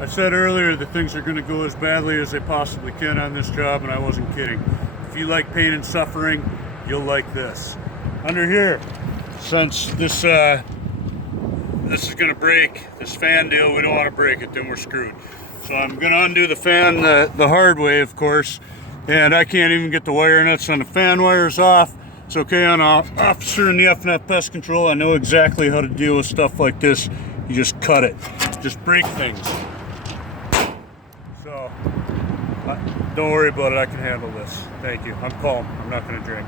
I said earlier that things are going to go as badly as they possibly can on this job, and I wasn't kidding. If you like pain and suffering, you'll like this. Under here, since this is going to break, this fan deal, we don't want to break it, then we're screwed. So I'm going to undo the fan the hard way, of course, and I can't even get the wire nuts on the fan wires off. It's okay, I'm an officer in the F&F Pest Control. I know exactly how to deal with stuff like this. You just cut it. Just break things. So, don't worry about it. I can handle this. Thank you. I'm calm. I'm not going to drink.